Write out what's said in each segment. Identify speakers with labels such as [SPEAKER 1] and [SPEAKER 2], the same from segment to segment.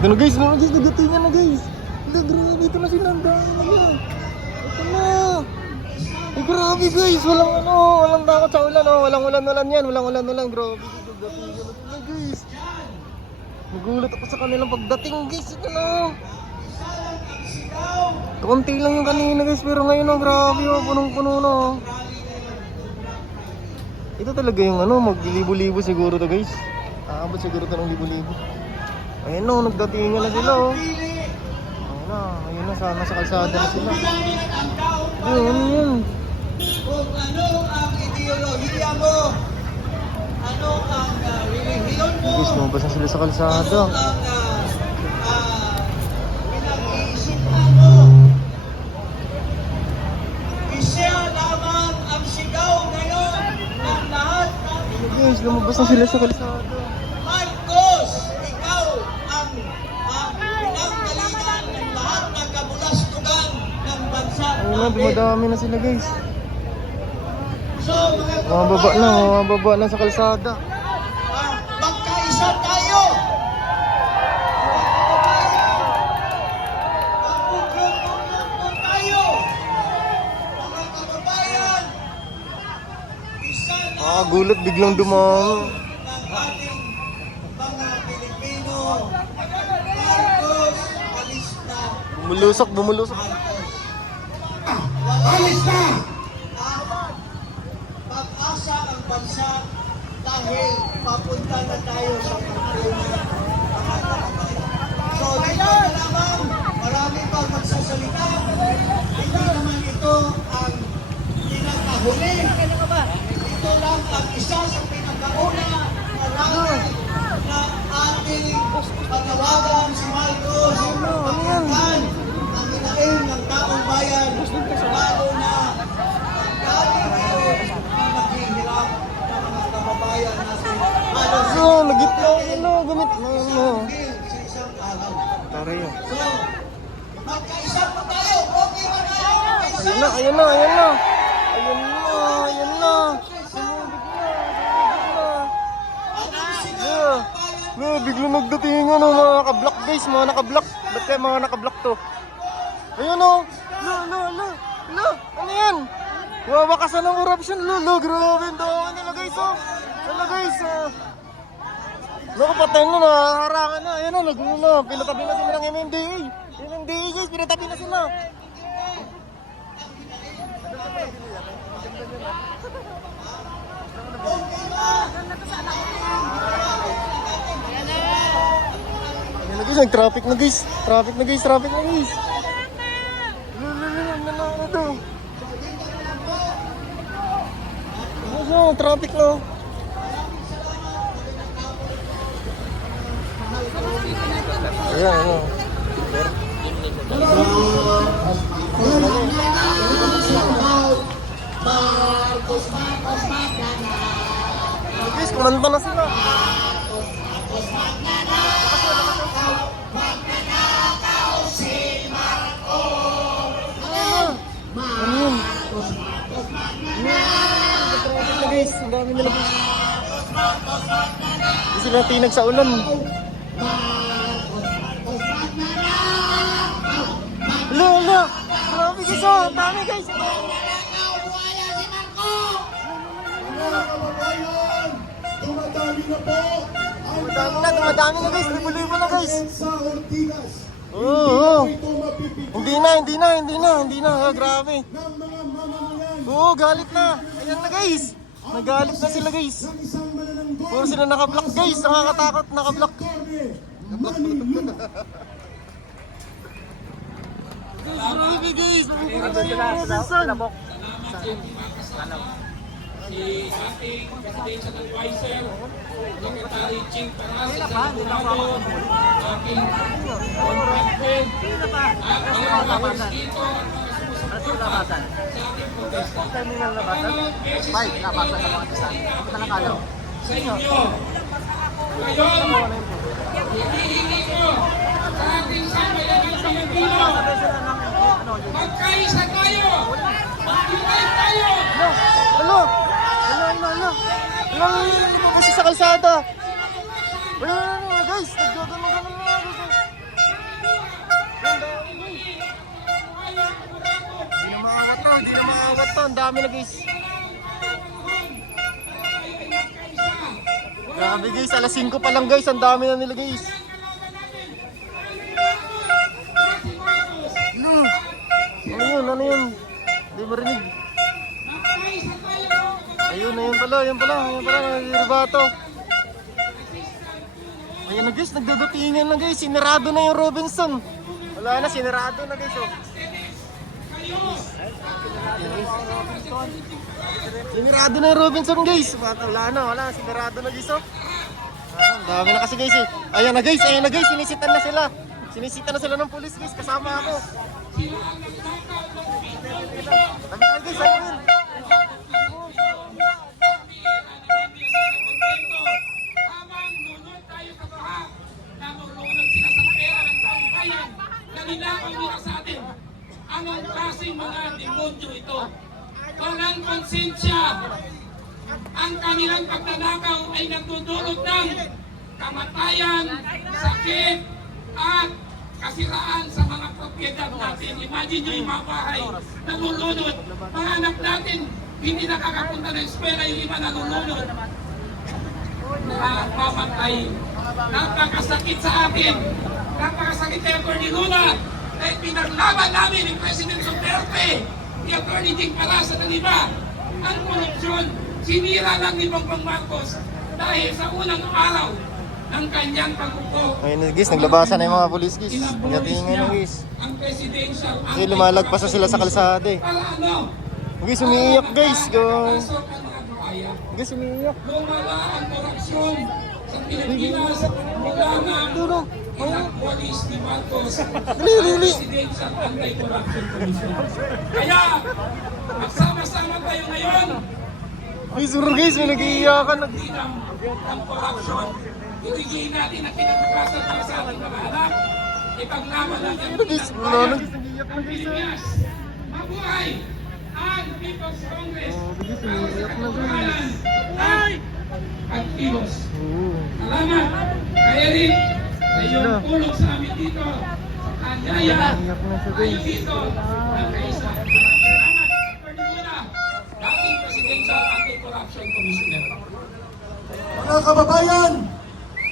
[SPEAKER 1] Ito na guys, na guys, nagatingan na guys. Hindi, grabe, ito na sila, na yan. Ito na. Ay, grabe guys, walang ano, walang takot sa ulan, oh. Walang ulan-ulan yan, walang ulan-ulan, grabe. Nagatingan na sila guys. Nagulat ako sa kanilang pagdating guys, ito na. Konti lang yung kanina guys, pero ngayon oh, grabe oh, punong-puno na oh. Ito talaga yung ano, maglibo-libo siguro to guys. Aabot siguro to ng libo-libo. Ayun no, nagdatingan na sila oh. Ayun na, ayun na, sana sa kalsada na sila. Ayun, ano yun?
[SPEAKER 2] Kung ano ang ideolohiya mo, ano ang uh, relihiyon mo,
[SPEAKER 1] Guys, lumabas na sila sa kalsada.
[SPEAKER 2] ang uh, uh, pinag-iisipan mo. Isya lamang ang sigaw ngayon ng lahat ng
[SPEAKER 1] Guys, lumabas na sila sa kalsada. Ayun na, dumadami na sila guys.
[SPEAKER 2] Mga
[SPEAKER 1] baba na, mga baba na sa kalsada.
[SPEAKER 2] Magkaisa tayo.
[SPEAKER 1] Ah, gulat biglang dumami.
[SPEAKER 2] ng ating mga Pilipino. Marcos, alis na.
[SPEAKER 1] Bumulusok, bumulusok.
[SPEAKER 2] Papunta na tayo sa pagpunan. So, dito na lamang, marami pang magsasalita. Hindi naman ito ang pinakahuli. Ito lang ang isa sa pinakauna na langit na ating panawagan si Marcos. Pagkakan ang inain ng taong bayan, lalo na ang galing ngayon ang naghihirap ng mga kababayan natin. Halos
[SPEAKER 1] Ano, nagitna ano, gamit na ano.
[SPEAKER 2] hindi sa isang araw.
[SPEAKER 1] Tara yun.
[SPEAKER 2] So, magkaisa pa tayo. Okay ba tayo?
[SPEAKER 1] Ayun na, ayun na, ayun na. Ayun na. Sumubig na, sumubig na. Yeah. No, biglang nagdatingan ng mga naka-block guys, mga naka-block. Ba't kaya mga naka-block to? Ayun o. Lo, lo, lo. Lo, ano yan? Wawakasan ng corruption. Lo, lo, grabe. Ang dami nila guys oh. Ano guys oh. Naku, patay na na. Harangan na. Ayun o, naglulo. Pinatabi na sila ng MMDA. MMDA guys, pinatabi na sila. Ayun na guys, nag-traffic na guys. Traffic na guys, traffic na guys. Lo, lo, lo, lo, lo, lo. Ano, traffic na. Ayan, ano. Guys, kumanta na sila. Ano yun? Traffic na guys, ang dami nila guys. Hindi sila tinag sa ulan. Hala. Grabe guys, oh. Dami guys.
[SPEAKER 3] Dumadami na po ang
[SPEAKER 1] Dumadami na, dumadami na guys. Libo-libo na guys.
[SPEAKER 3] sa Ortigas.
[SPEAKER 1] Oo, oo. Hindi na, hindi na, hindi na, hindi na. Ah, grabe.
[SPEAKER 3] mga
[SPEAKER 1] Oo, galit na. Ayan na guys. Nagalit na sila guys. Puro sila naka-block guys. Nakakatakot, naka-block. Grabe guys. Nakikita na yung Robinson.
[SPEAKER 4] Si ating presidential advisor, Secretary Ching Pangasin ng Senado, aking contracted, at mga members dito at mga sumusuporta sa ating protesta. Ngayon, beses na rin po natin sa inyo. Ngayon,
[SPEAKER 1] to. Ang dami na guys. Grabe guys, alas 5 pa lang guys. Ang dami na nila guys. Ano? Ano yun? Ano yun? Hindi marinig. Ayun, ayun pala, ayun pala, ayun pala, nagribato. Ayun na guys, nagdudutingan na guys, sinirado na yung Robinson. Wala na, sinirado na guys, oh. Sinirado na yung Robinson guys. Wala na, wala, sinirado na guys, oh. Ah, dami na kasi guys, eh. Ayan na guys, ayan na guys, sinisitan na sila. Sinisitan na sila ng pulis guys, kasama ako. Dami tayo guys, ayun.
[SPEAKER 4] Na ninakaw nila sa atin. Anong klaseng mga demonyo ito? Walang konsensya. Ang kanilang pagnanakaw ay nagdudulot ng kamatayan, sakit, at kasiraan sa mga propiedad natin. Imagine nyo yung mga bahay nalulunod. Mga anak natin, hindi nakakapunta ng eskwela yung iba nalulunod mamatay. Napakasakit sa atin. Napakasakit kay Atty. Luna. Dahil pinaglaban namin ni President Duterte, ni Atty. Jing Palasa ng iba. Ang korupsyon, sinira lang ni Bongbong Marcos dahil sa unang araw ng kanyang pagkuko.
[SPEAKER 1] Ayun guys, naglabasan na yung mga pulis guys. Pagdatingin na guys.
[SPEAKER 4] ang presidential
[SPEAKER 1] Kasi lumalagpas na sila sa kalsada eh.
[SPEAKER 4] Para ano?
[SPEAKER 1] Guys, umiiyak guys. Go. Guys, umiiyak.
[SPEAKER 4] Lumala ang korupsyon sa Pilipinas mula na. Ilang polis ni Marcos
[SPEAKER 1] dali, dali.
[SPEAKER 4] Presidential Anti-Corruption Commission. Kaya, magsama-sama tayo ngayon,
[SPEAKER 1] bro guys, may nag-iiyakan. Nag
[SPEAKER 4] tinang ang corruption. Ibigay natin ang kinabukasan para sa ating mga anak. Ipaglaban natin ang
[SPEAKER 1] ah.
[SPEAKER 4] Pilipinas. Mabuhay ang People's Congress
[SPEAKER 1] Oh,
[SPEAKER 4] para sa katuhanan at pagkilos.
[SPEAKER 1] Oo.
[SPEAKER 4] Salamat kay Eric sa iyong tulong sa amin dito.
[SPEAKER 1] Siya
[SPEAKER 4] tayo
[SPEAKER 1] guys.
[SPEAKER 4] dito ng kaisa. Dating Presidential Anti-Corruption Commissioner.
[SPEAKER 3] Mga kababayan,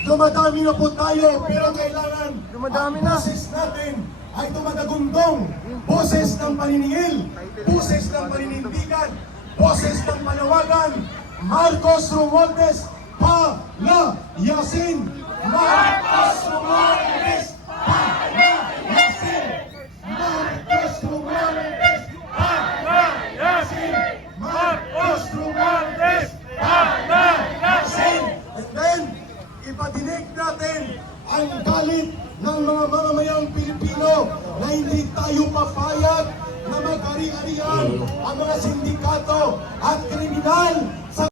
[SPEAKER 3] dumadami na po tayo pero kailangan
[SPEAKER 1] Dumadami
[SPEAKER 3] ang
[SPEAKER 1] na.
[SPEAKER 3] boses natin ay tumadagundong. Boses ng paniningil, boses ng paninindigan, boses ng panawagan. Marcos Romualdez, palayasin! Marcos Romualdez, palayasin! Marcos Romualdez, palayasin! Marcos Romualdez, palayasin! And then, ipadinig natin ang galit ng mga mamamayang Pilipino na hindi tayo papayag na mag-ari-arian ang mga sindikato at kriminal